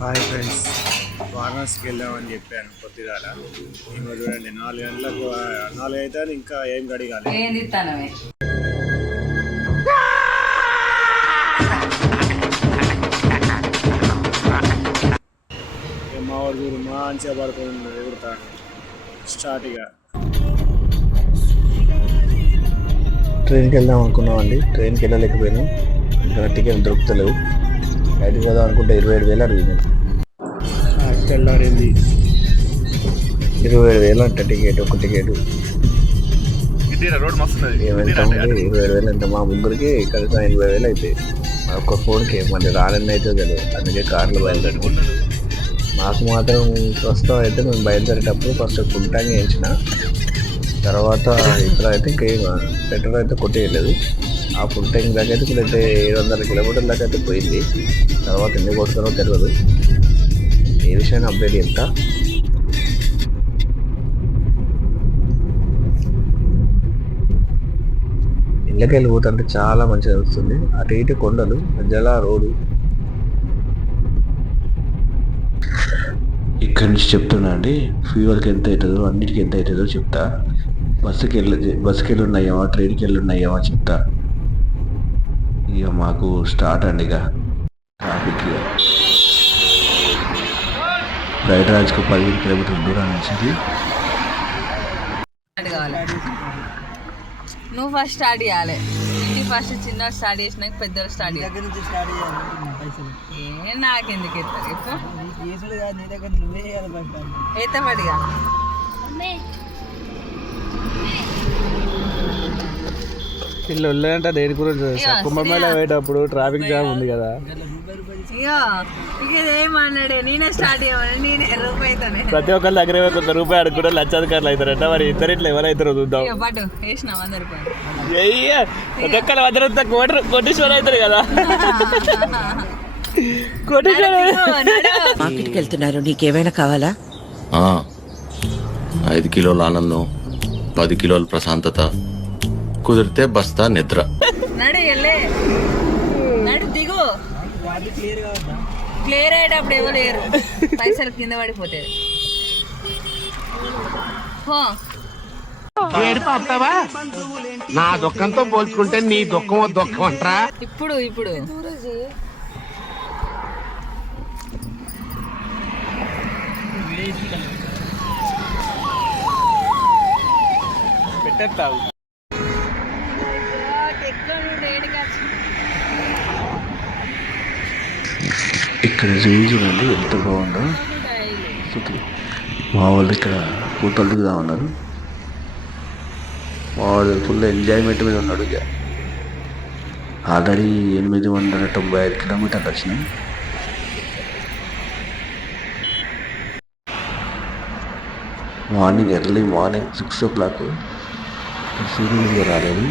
Hi friends, వారణాసికి వెళ్ళామని చెప్పాను పొద్దుగాల. మేము చూడండి 4 గంటలకు 4 అయితే ఇంకా ఏం గడి కాలేదు. ఏంది తనమే మా వాడు చూడు మంచిగా పడుతుంది ఎగురుతాడు స్టార్ట్గా. ట్రైన్కి వెళ్దాం అనుకున్నామండి, ట్రైన్కి వెళ్ళలేకపోయాను. ఇంకా టికెట్ దొరుకుతలేవు. బయటకు వెళ్దాం అనుకుంటే 27,000 అడిగింది. తెల్లారింది 27,000 అంట టికెట్, ఒక టికెట్. ఏమవుతాం 27,000 అంటే మా ముగ్గురికి కలిసి 80,000 అయితే ఒక్క ఫోన్కి మళ్ళీ రానని అయితే తెలియదు. అందుకే కార్లు బయలుదేరుకుంటాను. మాకు మాత్రం ప్రస్తుతం అయితే మేము బయలుదేరేటప్పుడు ఫస్ట్ ఫుల్ ట్యాంక్ వేయించిన తర్వాత ఇప్పుడు అయితే ఇంకా పెట్రోల్ అయితే కొట్టేయలేదు. ఆ ఫుల్ ట్యాంక్ దాకా అయితే ఇప్పుడైతే 700 కిలోమీటర్ల దాకా అయితే పోయింది. తర్వాత ఎందుకు కొడుతారో తెలియదు. ఏ విషయాన్ని అప్డేట్ ఎంత ఇళ్ళకి వెళ్ళిపోతుంటే చాలా మంచిగా అనిపిస్తుంది. అటు ఇటు కొండలు, మధ్యలో రోడ్డు. ఇక్కడి నుంచి చెప్తున్నా అండి, ఫ్యూయల్కి ఎంత అవుతుందో అన్నిటికీ ఎంత అవుతుందో చెప్తా. బస్సుకి వెళ్ళి ఉన్నాయేమో, ట్రైన్కి వెళ్ళి ఉన్నాయేమో చెప్తా. ఇక మాకు స్టార్ట్ అండి. ఇక ట్రాఫిక్ రైడరాజ్కు 15 కిలోమీటర్ల దూరం నుంచి. నువ్వు ఫస్ట్ స్టార్ట్ చేయాలి. ఇంటి ఫస్ట్ చిన్న స్టార్ట్ చేసినాక పెద్దలు స్టార్ట్ చేయాలి. నాకెందుకు ఎత్తారు ఇప్పుడు ఎత్తపడిగా వీళ్ళు వెళ్ళారంట దేని గురించి కుంభమేళ పోయేటప్పుడు ట్రాఫిక్ జామ్ ఉంది కదా. ఇక ఏమన్నాడే నేనే స్టార్ట్ చేయమని నేనే రూపాయితోనే ప్రతి ఒక్కరి దగ్గర ₹1 అడుగుకుంటే లక్షాధికారులు అవుతారంట. మరి ఇద్దరిట్లో ఎవరైతారో చూద్దాం. పాటు వేసినా ₹100 ప్రతి ఒక్కరు ₹100 కోటీశ్వరం అవుతారు కదా. మార్కెట్కి వెళ్తున్నారు, నీకేమైనా కావాలా? 5 కిలోల ఆనందం, 10 కిలోల ప్రశాంతత, కుదిరితే బస్తా నిద్ర. నడు వెళ్ళే నడు దిగు. క్లియర్ అయ్యేటప్పుడు ఎవరు లేరు, పైసలు కింద పడిపోతాయి. నా దుఃఖంతో పోల్చుకుంటే నీ దుఃఖం అంటారా? ఇప్పుడు పెట్టేస్తావు. ఇక్కడ రేంజ్ చూడండి ఎంత బాగుందో. మా వాళ్ళు ఇక్కడ ఫోటోలు దిగుదా ఉన్నారు. మా వాళ్ళు ఫుల్ ఎంజాయ్మెంట్ మీద ఉన్నాడు. ఇక ఆల్రెడీ 895 కిలోమీటర్లు వచ్చినాయి. Early morning 6 o'clock. సూర్యుడు రాలేదు.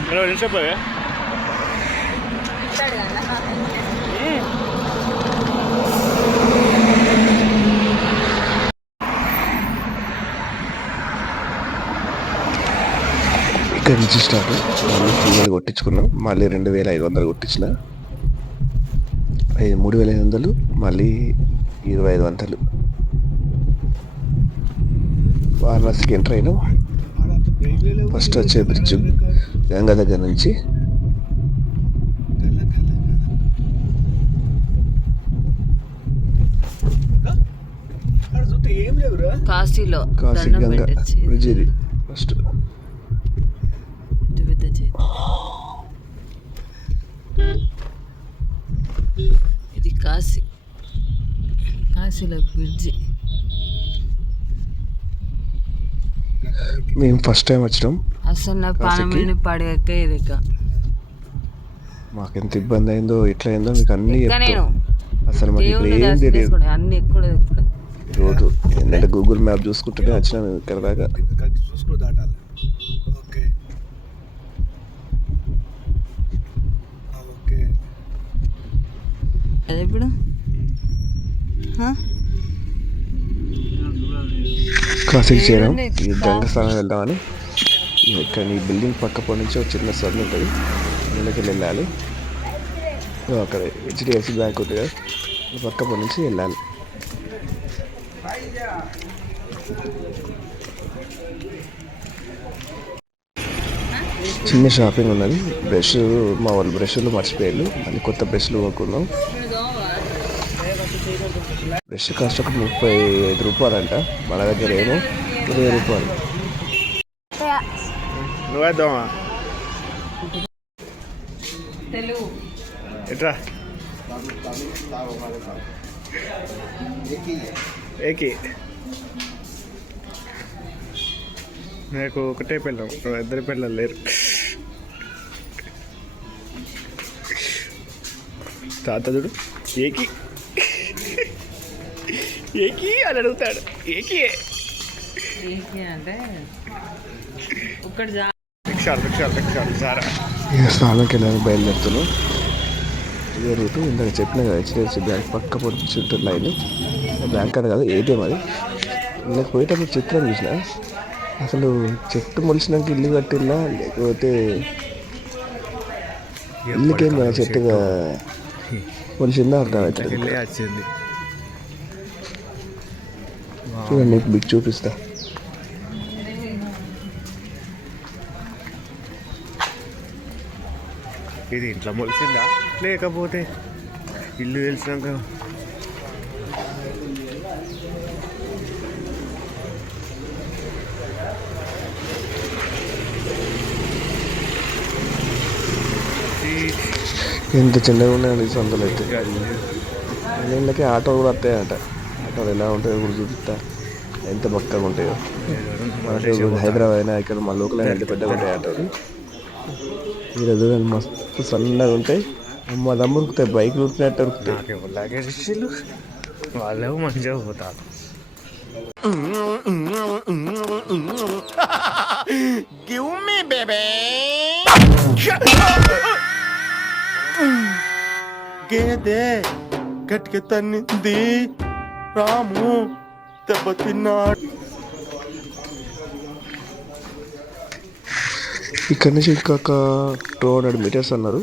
ఇక్కడి నుంచి స్టార్ట్. మళ్ళీ ఫ్యూయల్ కొట్టించుకున్నాం. మళ్ళీ 2,500 కొట్టించిన, 3,500, మళ్ళీ 2,500. వారణాసికి ఎంటర్ అయినాం. ఫస్ట్ వచ్చే బ్రిడ్జ్ గంగా దగ్గర నుంచి. కాశీ గంగా బ్రిడ్జ్ ఇది ఫస్ట్. ఇది కాశీలో బ్రిడ్జి. మేము ఫస్ట్ టైం వచ్చినాం. అసలు నాకు పానమీని పడక ఇదిక మాకెంత ఇబ్బంది అయిందో ఎట్లా అయిందో మీకు అన్ని చెప్తాను. అసలు మాకు ఇక్కడ ఏం తెలియదు. అన్ని ఎక్కడ రోజు ఏంటంటే గూగుల్ మ్యాప్ చూసుకుంటూనే వచ్చినా మేము ఇక్కడ దాకా. ఇప్పుడు కాశీకి చేరాం. ఈ గంగా స్నానం వెళ్దామని. ఇక్కడ ఈ బిల్డింగ్ పక్క నుంచి ఒక చిన్న సర్లు ఉంటుంది, అందులోకి వెళ్ళాలి. అక్కడ HDFC బ్యాంక్ ఉంటుంది కదా, పక్క నుంచి వెళ్ళాలి. చిన్న షాపింగ్ ఉన్నది. బ్రష్ మా వాళ్ళు బ్రష్లు మర్చిపోయారు, మళ్ళీ కొత్త బ్రష్లు కొనుక్కున్నాం. బ్రష్ కాస్ట్ ఒక 35 రూపాయలంట, మన దగ్గర ఏమో 20 రూపాయలు. నువ్వేద్దామా తెలుగు ఎట్రా ఏకి నాకు ఒకటే పిల్లం, ఇద్దరు పిల్లలు లేరు. తాత చూడు ఏకి ఏకి అని అడుగుతాడు. ఏకి అంటే ఒక్కటి సారా స్నానంకి వెళ్ళాలని బయలుదేరుతున్నాం. ఇదే రూటు ఇందాక చెప్పిన కదా, హెచ్డిఎఫ్సి బ్యాంక్ పక్క పొడి చుట్టూ లైన్. బ్యాంక్ అని కాదు, ఏటీఎం అది. ఇందాక పోయేటప్పుడు చిత్రం చూసిన, అసలు చెట్టు మొలిసినాక ఇల్లు కట్టిల్లా లేకపోతే ఇల్లుకేం చెట్టుగా మొలిసిందా అర్థం అవుతుంది. చూడండి నీకు బిగ్ చూపిస్తా. ఇది ఇంట్లో మొలిసిందా లేకపోతే ఇల్లు తెలిసినాక ఎంత చిన్నగా ఉన్నాయండి ఈ సందులు అయితే. నీళ్ళకి ఆటో కూడా వస్తాయంట. ఆటోలు ఎలా ఉంటాయో కూడా చూపిస్తా, ఎంత బక్కగా ఉంటాయో. మనకు హైదరాబాద్ అయినా ఇక్కడ మా లోకల్ అయినా ఎంత పెద్దగా ఉంటాయి ఆటోలు. ఈరోజు మస్తు సన్నగా ఉంటాయి. మా దమ్ము ఉరుకుతాయి, బైక్లు ఉరికినట్టు ఉరుకుతాయి. వాళ్ళే మంచిగా పోతారు. గేదె గట్టిగా తన్నింది, రాము దెబ్బతిన్నాడు. ఇక్కడ నుంచి ఇంకొక 200 మీటర్స్ అన్నారు.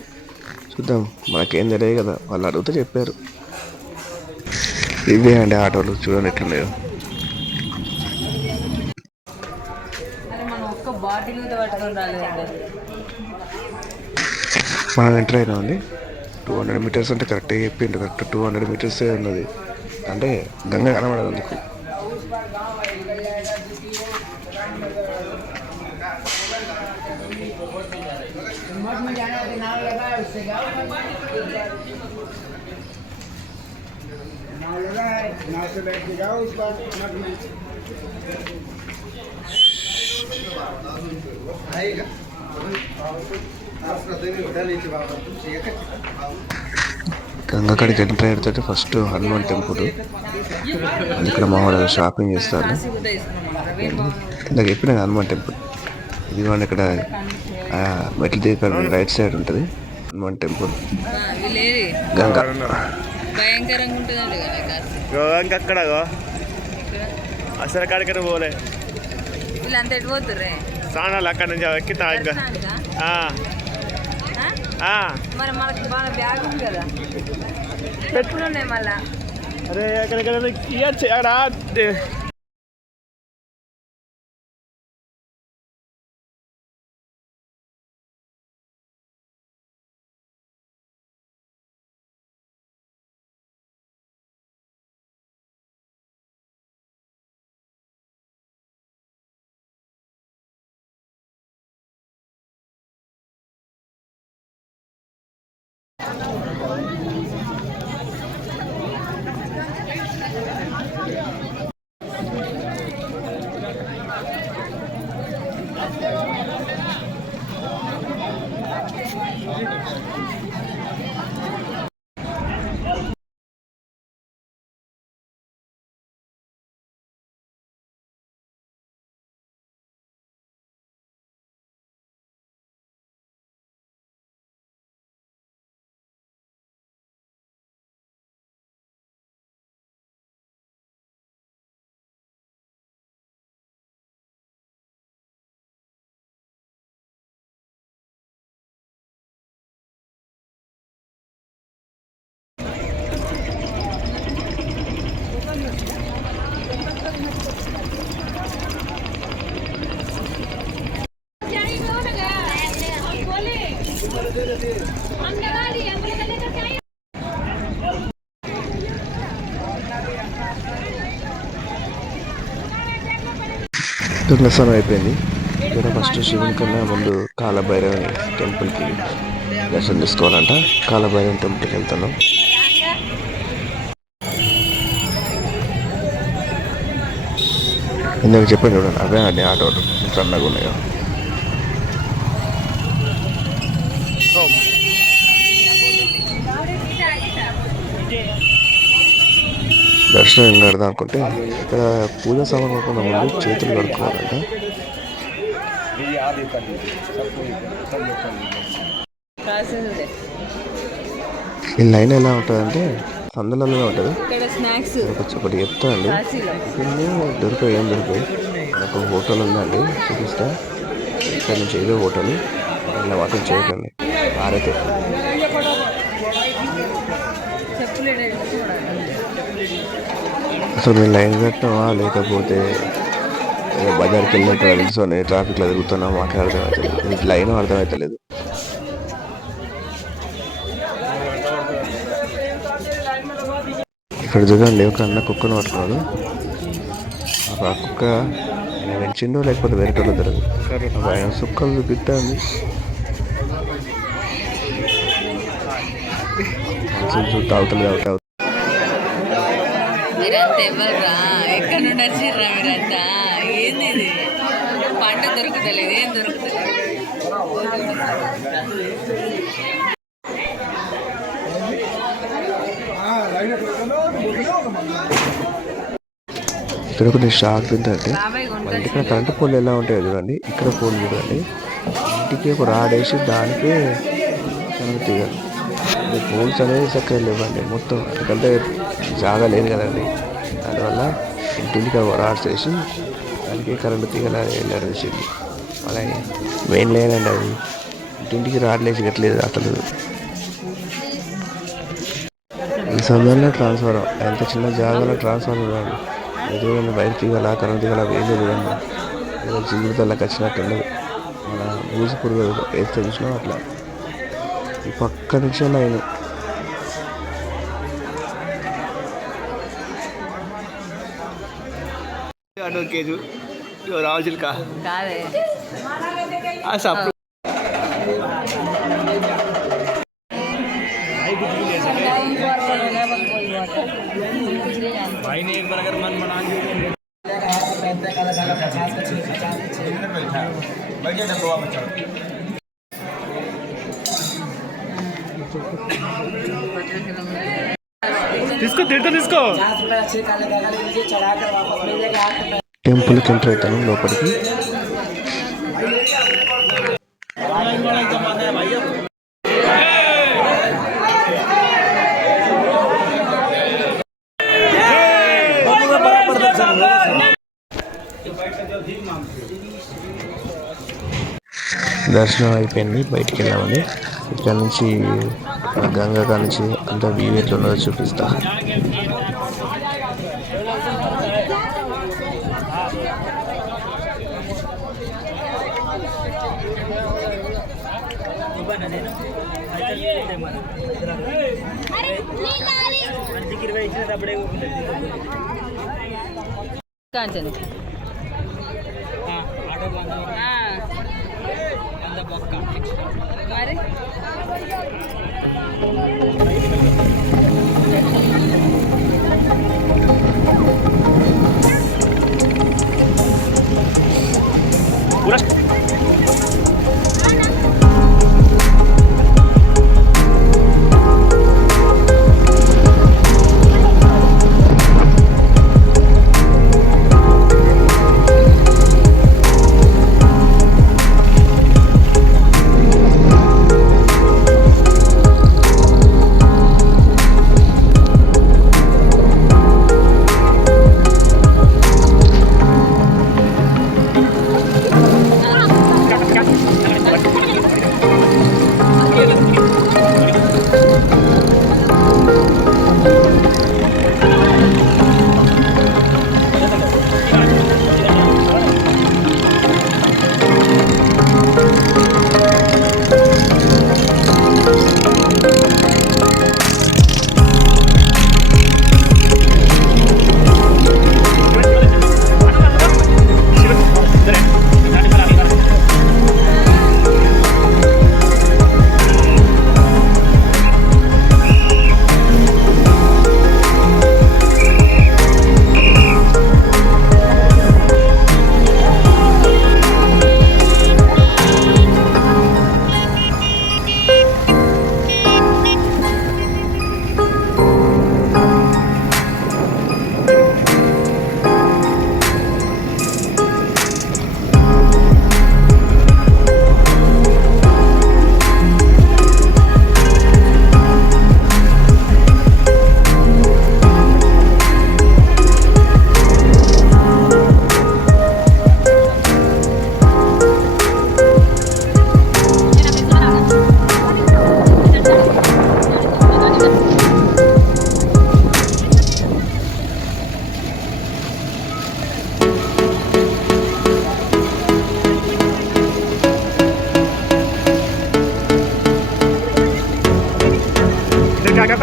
చూద్దాం, మనకేం తెలియదు కదా, వాళ్ళు అడిగితే చెప్పారు. ఇవే అండి ఆటోలు, చూడండి ఎట్లున్నాయో. మనం ఒక్క బాటిల్ కూడా పట్టుకొని రాలేదండి. మనం ఎంటర్ అయినామండి. 200 మీటర్స్ అంటే కరెక్ట్గా చెప్పిండు. కరెక్ట్ 200 మీటర్సే ఉన్నది. అంటే గంగ కనబడదు అందుకు. గంగక్కడికి ఎంటర్ అయితే ఫస్ట్ హనుమాన్ టెంపుల్. ఇక్కడ మా వాళ్ళు షాపింగ్ చేస్తారు. ఇందాక చెప్పిన హనుమాన్ టెంపుల్ ఇది. వాళ్ళు ఇక్కడ మెట్ల దగ్గర రైట్ సైడ్ ఉంటుంది హనుమాన్ టెంపుల్. గంగ భయంకరంగా ఉంటుందండి అక్కడ అసలు కాడికైనా పోలే. వీళ్ళంతా ఎటు పోతుర్రే? స్నానాలు అక్కడ నుంచి ఎక్కితా. మరి మనకు మన బ్యాగ్ ఉంది కదా, పెట్టుకుని ఉన్నాయి మళ్ళా. అరే అక్కడ ఇయర్స్ అక్కడ దర్శనం అయిపోయింది. ఇక్కడ ఫస్ట్ శివుని కన్నా ముందు కాలభైరవుని టెంపుల్కి దర్శనం తీసుకోవాలంట. కాలభైరవుని టెంపుల్కి వెళ్తాను. ఇందాక చెప్పాను చూడండి, అవే అండి ఆటోలు సన్నగా ఉన్నాయో. దర్శనం ఏం కడదాం అనుకుంటే ఇక్కడ పూజ సామాన్ ముందు చేతులు కడుక్కోవాలంట. ఈ లైన్ ఎలా ఉంటుందంటే సందులలో ఉంటుంది. ఇక్కడ స్నాక్స్ ఒకటి చెప్తానండి, దొరికాయి ఏం దొరికాయి. ఒక హోటల్ ఉందండి, చూపిస్తా. ఇక్కడ నుంచి ఏదో హోటల్, ఇలా వాటర్ చేయకండి ఆరైతే. అసలు మేము లైన్ కట్టినామా లేకపోతే బజార్కి వెళ్ళినట్టు తెలుసుకొని ట్రాఫిక్లో తిరుగుతున్నా మాట్లాడతాం. మీకు లైన్ అర్థమవుతలేదు. ఇక్కడ చూడండి, ఒక అన్న కుక్కను పట్టుకున్నాడు. ఆ కుక్క ఆయన పెంచిండో లేకపోతే వేరే వాళ్ళు తెలియదు. ఆయన సుక్కలు చూపిస్తుంది. తాగుతలేదు. మీరంతా ఎవర్రా? ఎక్కడ నుండి వచ్చిర్రా మీరంతా? ఏంది ఇది? పంట దొరుకుతలేదు, ఏం దొరుకుతలేదు. ఇక్కడ కొన్ని షాక్ ఏంటంటే మన ఇక్కడ కరెంటు పోల్ ఎలా ఉంటాయో చూడండి. ఇక్కడ పోల్ చూడండి, ఇంటికి ఒక రాడేసి దానికే కరెంట్ తీయాలి. పోల్స్ అనేది చక్కగా లేవండి మొత్తం, ఎందుకంటే జాగా లేదు కదండి. దానివల్ల ఇంటికి రాడ్స్ వేసి దానికి కరెంటు తీగల వెళ్ళాడు వేసింది. అలాగే మెయిన్ లేదండి, అది ఇంటింటికి రాడ్లు వేసి కట్టలేదు అసలు. ఈ సమయంలో ట్రాన్స్ఫారం, ఎంత చిన్న జాగాలో ట్రాన్స్ఫారం చూడండి. ఎదురు బయట తీగల కరెంట్ తీగల వేయలేదు చూడండి. ఏదో జీవితాలకు వచ్చినట్టు ఉండదు. మన ఊసి పురుగు వేస్తే చూసినా అట్లా. ఈ పక్క నుంచి లైన్ కాదే టెంపుల్కి ఎంటర్ అవుతాను లోపలికి. దర్శనం అయిపోయింది, బయటికి వెళ్ళామని. ఇక్కడ నుంచి గంగా కాడ నుంచి అంత వ్యూ ఎట్లా ఉన్నదో చూపిస్తా. కాంచన్ మరి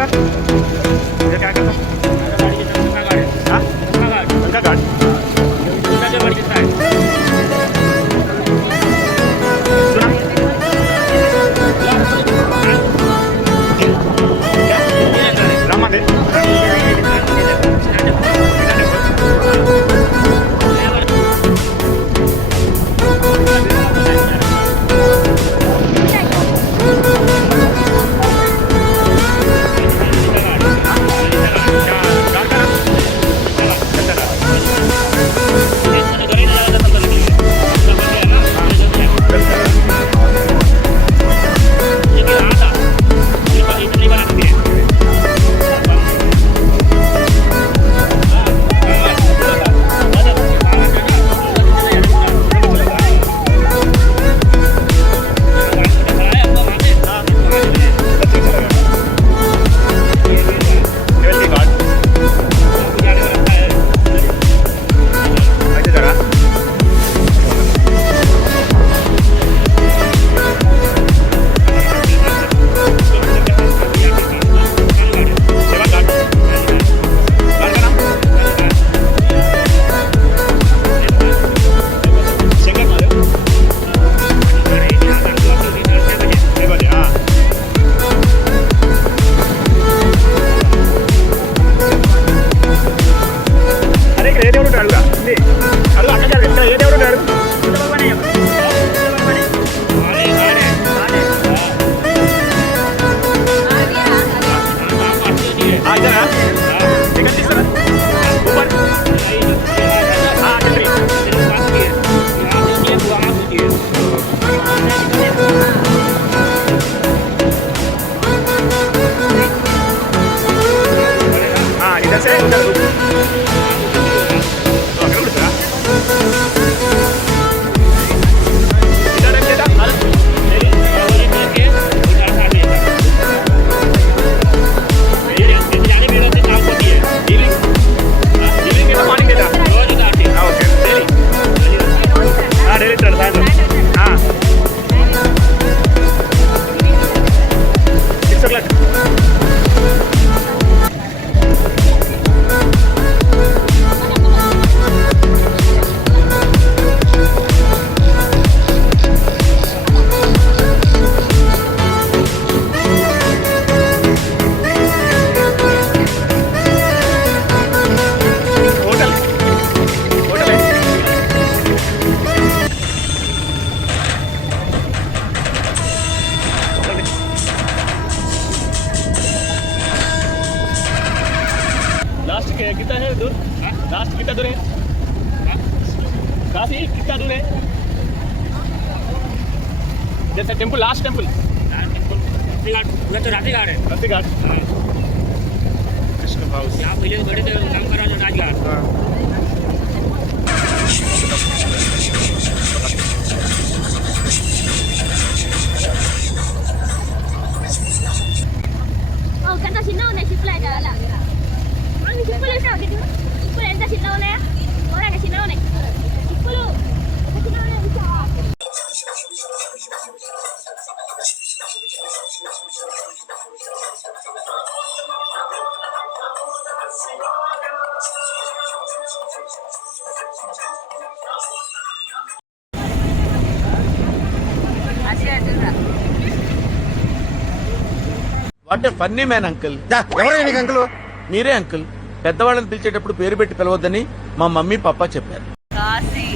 करता इधर क्या करता हाँ उनका गाड़ी रामा दे कितना है दूर लास्ट कितना दूर है काशी कितना दूर है जैसे टेम्पल लास्ट टेम्पल राती घाट है राती घाट कृष्ण हाउस यहाँ पहले बड़े थे नाम करा जो Rajghat kan tak sinau naik siplah dah lah. Orang ni siplah tak gitu. Siplah entah sinau lah. Orang nak sinau naik. Siplah. Tak sinau lah bisa. What a funny man uncle. ఎవరైనా నీకు uncle? మీరే uncle. పెద్దవాళ్ళని పిలిచేటప్పుడు పేరు పెట్టి పిలవద్దని మా mummy పప్పా చెప్పారు. Kashi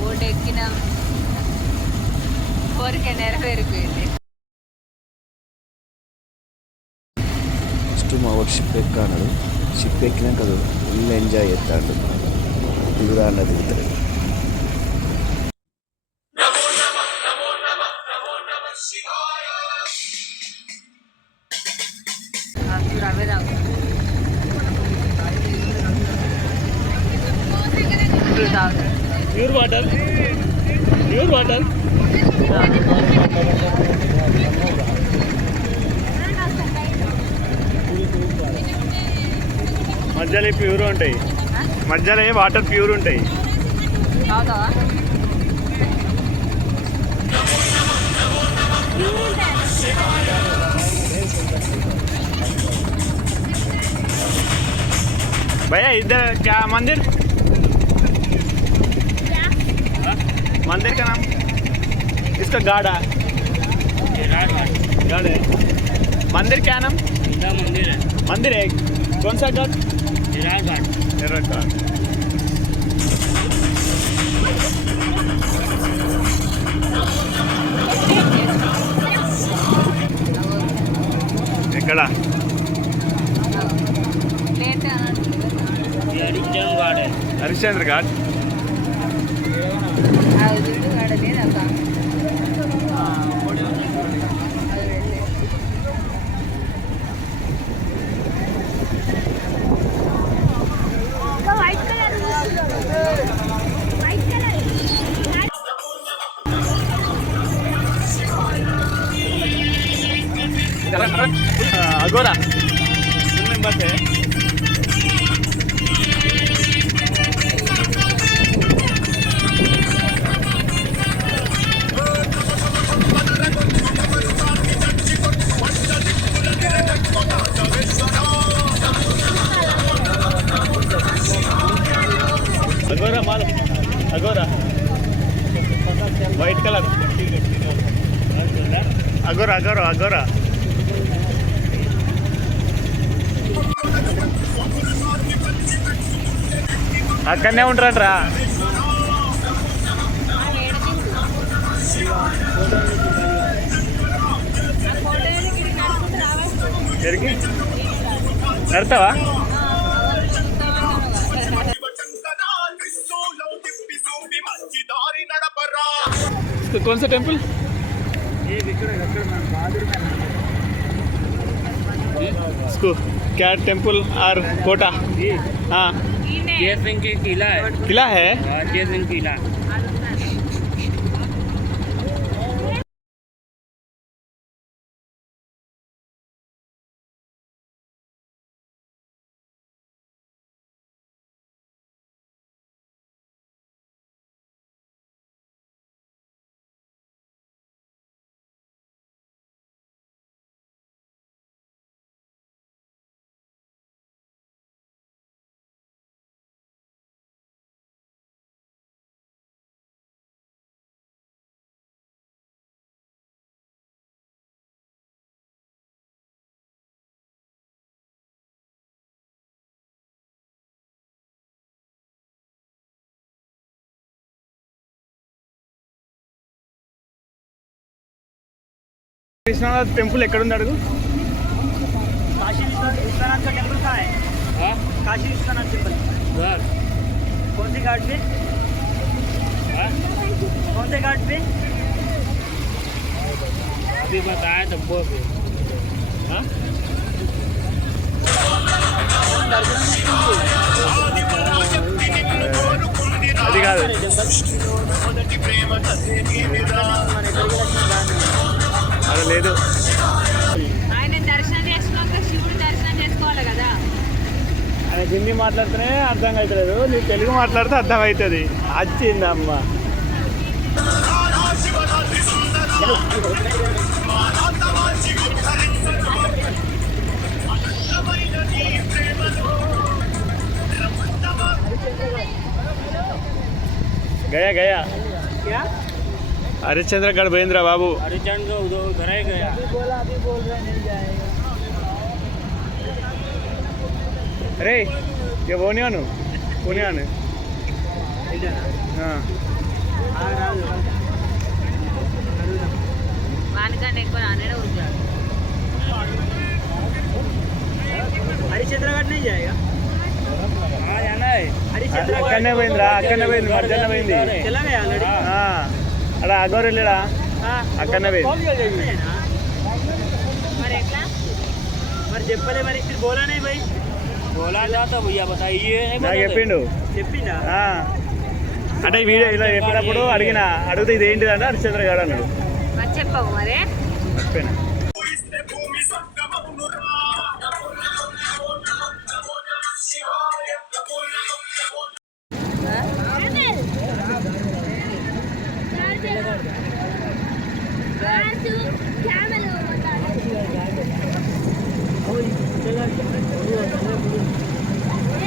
boat ఎక్కినాం, కోరిక నెరవేరిపోయింది. First మా వాడు షిప్ ఎక్కాడు. షిప్ ఎక్కినాక ఫుల్ ఎంజాయ్ చేస్తాడు. దిగురా అన్న దిగుతాడు. ప్యూర్ వాటర్ ప్యూర్ వాటర్ మధ్యలో ప్యూర్ ఉంటాయి, మధ్యలో వాటర్ ప్యూర్ ఉంటాయి. भैया इधर क्या मंदिर क्या मंदिर का नाम इसका गाड़ा गाड़ है मंदिर क्या नाम मंदिर है कौन सा घाट घाट ఎక్కడ హరిశ్చంద్ర ఘాట్ ఇంకా వైట్ కలర్ వైట్ కలర్ अगोरा कितने नंबर से अगोरा माल अगोरा वाइट कलर अगोरा अगोरा अगोरा అక్కడనే ఉంటారంట్రా నడతావా कौन सा टेम्पल इसको क्या टेम्पल और कोटा हाँ किला है विश्वनाथ टेम्पल ఎక్కడుంది అడుగు काशी विश्वनाथ का टेम्पल कहाँ है काशी विश्वनाथ टेम्पल कौन से घाट पे कौन से घाट पे अभी बताया तुमको అది కాదు అది లేదు ఆయన దర్శనం చేసుకున్నాక శివుడు దర్శనం చేసుకోవాలి కదా. ఆయన హిందీ మాట్లాడితేనే అర్థం అవుతలేదు, నీవు తెలుగు మాట్లాడితే అర్థం అవుతుంది. వచ్చిందమ్మ गया गया क्या हरिश्चंद्रगढ़ महेंद्र बाबू हरिचंद्र उधर ही गया अभी बोल रहे नहीं जाएगा. अरे ये पुण्यानु पुण्यानु వానికన్నా ఎక్కువ నానే ఉంటాడు. हरिचंद्रगढ़ नहीं जाएगा. हाँ जाना है అక్కడనే పోయిందిరా, అక్కడనే పోయింది, మధ్యాహ్నం పోయింది. चला गया ऑलरेडी. అలా అగోరు వెళ్ళాడా, అక్కడనే పోయింది. మరి ఎట్లా మరి చెప్పలే మరి ఇక్కడ बोला नहीं भाई. बोला था भैया बताइए. నాకు చెప్పిండు. చెప్పిందా అంటే ఈ వీడియో ఇలా చెప్పినప్పుడు అడిగితే ఇది ఏంటిది అంటే హరిశ్చంద్రగఢ్ అన్నాడు. మరి చెప్పవు మరి చెప్పాను.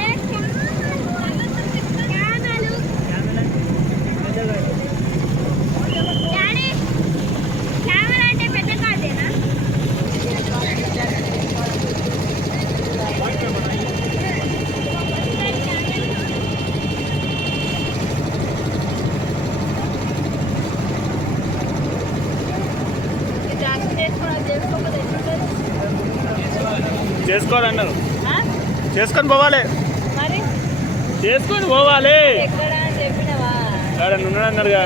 एक చేసుకోవాలన్నారు, ఆ? చేసుకొని పోవాలి, మరి చేసుకొని పోవాలి. ఎక్కడ అని చెప్పినవా? ఎవడన్నా ఉన్నాడు అన్నారుగా.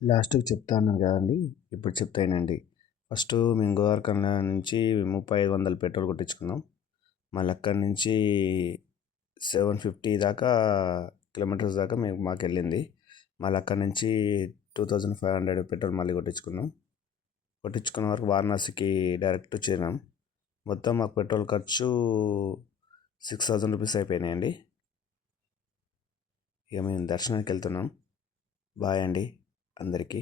లాస్ట్కి చెప్తా అన్నాను కదండి, ఇప్పుడు చెప్తానండి. ఫస్ట్ మేము గోవార్కన్ నుంచి 3500 పెట్రోల్ కొట్టించుకున్నాం. మళ్ళీ అక్కడి నుంచి 750 దాకా కిలోమీటర్స్ దాకా మాకు వెళ్ళింది. మళ్ళీ అక్కడి నుంచి 2500 పెట్రోల్ మళ్ళీ కొట్టించుకున్న వరకు వారణాసికి డైరెక్ట్ చేరినాం. మొత్తం మాకు పెట్రోల్ ఖర్చు 6000 రూపీస్ అయిపోయినాయండి. ఇక మేము దర్శనానికి వెళ్తున్నాం. బాయ్ అండి అందరికీ.